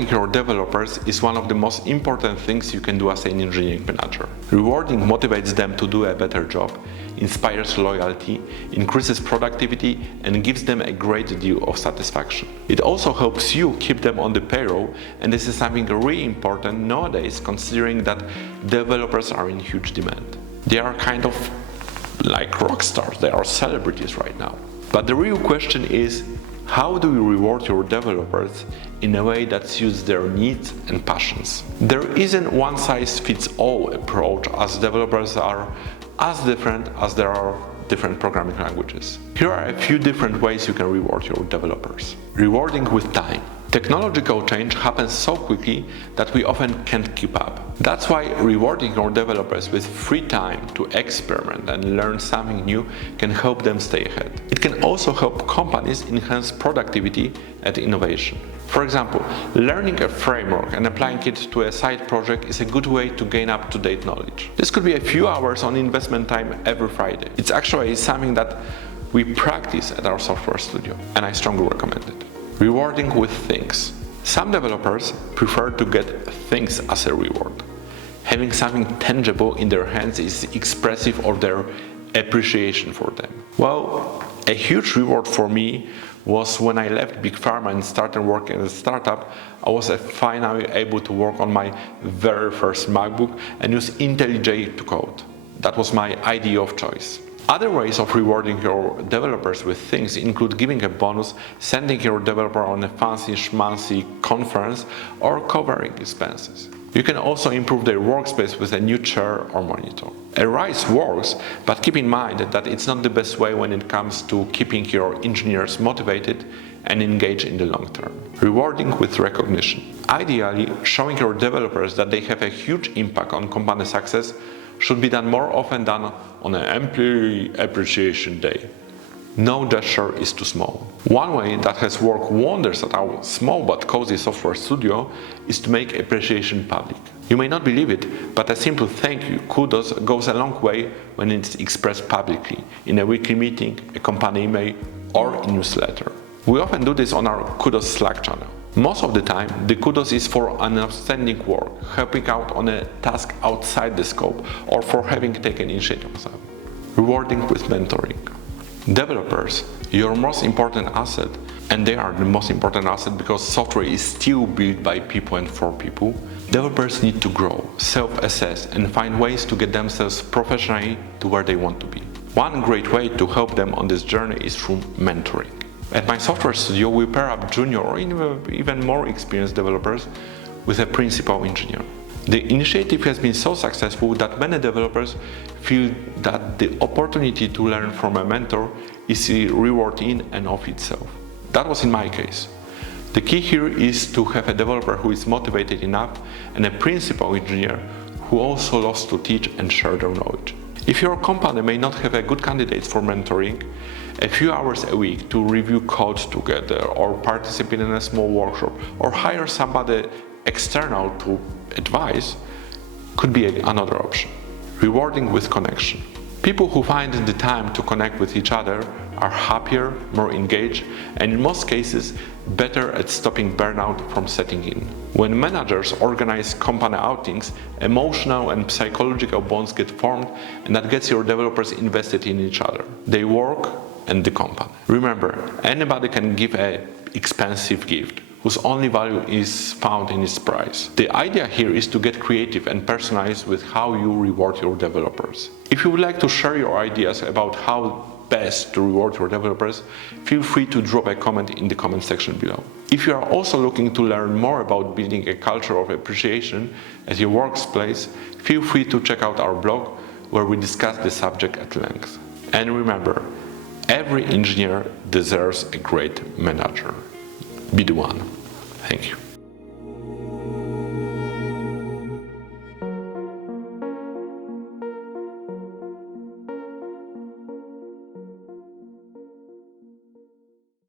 Rewarding your developers is one of the most important things you can do as an engineering manager. Rewarding motivates them to do a better job, inspires loyalty, increases productivity, and gives them a great deal of satisfaction. It also helps you keep them on the payroll, and this is something really important nowadays considering that developers are in huge demand. They are kind of like rock stars, they are celebrities right now. But the real question is, how do you reward your developers in a way that suits their needs and passions? There isn't one-size-fits-all approach, as developers are as different as there are different programming languages. Here are a few different ways you can reward your developers. Rewarding with time. Technological change happens so quickly that we often can't keep up. That's why rewarding your developers with free time to experiment and learn something new can help them stay ahead. It can also help companies enhance productivity and innovation. For example, learning a framework and applying it to a side project is a good way to gain up-to-date knowledge. This could be a few hours on investment time every Friday. It's actually something that we practice at our software studio, and I strongly recommend it. Rewarding with things. Some developers prefer to get things as a reward. Having something tangible in their hands is expressive of their appreciation for them. Well, a huge reward for me was when I left Big Pharma and started working at a startup. I was finally able to work on my very first MacBook and use IntelliJ to code. That was my idea of choice. Other ways of rewarding your developers with things include giving a bonus, sending your developer on a fancy schmancy conference, or covering expenses. You can also improve their workspace with a new chair or monitor. A rise works, but keep in mind that it's not the best way when it comes to keeping your engineers motivated and engaged in the long term. Rewarding with recognition. Ideally, showing your developers that they have a huge impact on company success should be done more often than on an Employee Appreciation Day. No gesture is too small. One way that has worked wonders at our small but cozy software studio is to make appreciation public. You may not believe it, but a simple thank you, kudos, goes a long way when it's expressed publicly, in a weekly meeting, a company email, or a newsletter. We often do this on our Kudos Slack channel. Most of the time, the kudos is for an outstanding work, helping out on a task outside the scope, or for having taken initiative. Rewarding with mentoring. Developers, your most important asset, and they are the most important asset because software is still built by people and for people. Developers need to grow, self-assess, and find ways to get themselves professionally to where they want to be. One great way to help them on this journey is through mentoring. At my software studio, we pair up junior or even more experienced developers with a principal engineer. The initiative has been so successful that many developers feel that the opportunity to learn from a mentor is a reward in and of itself. That was in my case. The key here is to have a developer who is motivated enough and a principal engineer who also loves to teach and share their knowledge. If your company may not have a good candidate for mentoring, a few hours a week to review code together, or participate in a small workshop, or hire somebody external to advise could be another option. Rewarding with connection. People who find the time to connect with each other are happier, more engaged, and in most cases better at stopping burnout from setting in. When managers organize company outings, emotional and psychological bonds get formed, and that gets your developers invested in each other, their work and the company. Remember, anybody can give an expensive gift whose only value is found in its price. The idea here is to get creative and personalized with how you reward your developers. If you would like to share your ideas about how best to reward your developers, feel free to drop a comment in the comment section below. If you are also looking to learn more about building a culture of appreciation at your workplace, feel free to check out our blog where we discuss the subject at length. And remember, every engineer deserves a great manager. Be the one. Thank you.